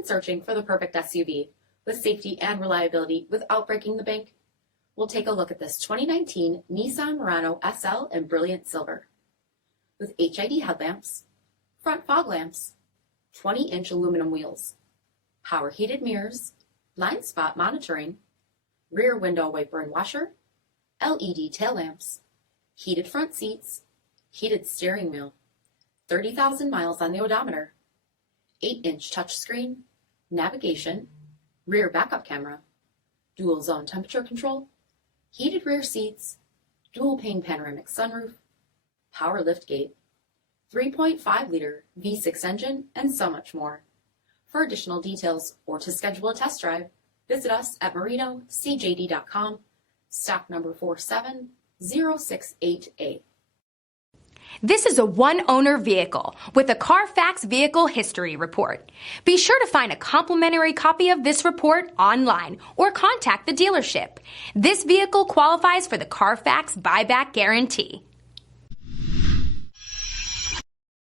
been searching for the perfect SUV with safety and reliability without breaking the bank? We'll take a look at this 2019 Nissan Murano SL in brilliant silver. With HID headlamps, front fog lamps, 20-inch aluminum wheels, power heated mirrors, blind spot monitoring, rear window wiper and washer, LED tail lamps, heated front seats, heated steering wheel, 30,000 miles on the odometer, 8-inch touchscreen, navigation, rear backup camera, dual zone temperature control, heated rear seats, dual-pane panoramic sunroof, power liftgate, 3.5-liter V6 engine, and so much more. For additional details or to schedule a test drive, visit us at MarinoCJD.com, stock number 470688. This is a one-owner vehicle with a CARFAX Vehicle History Report. Be sure to find a complimentary copy of this report online or contact the dealership. This vehicle qualifies for the CARFAX Buyback Guarantee.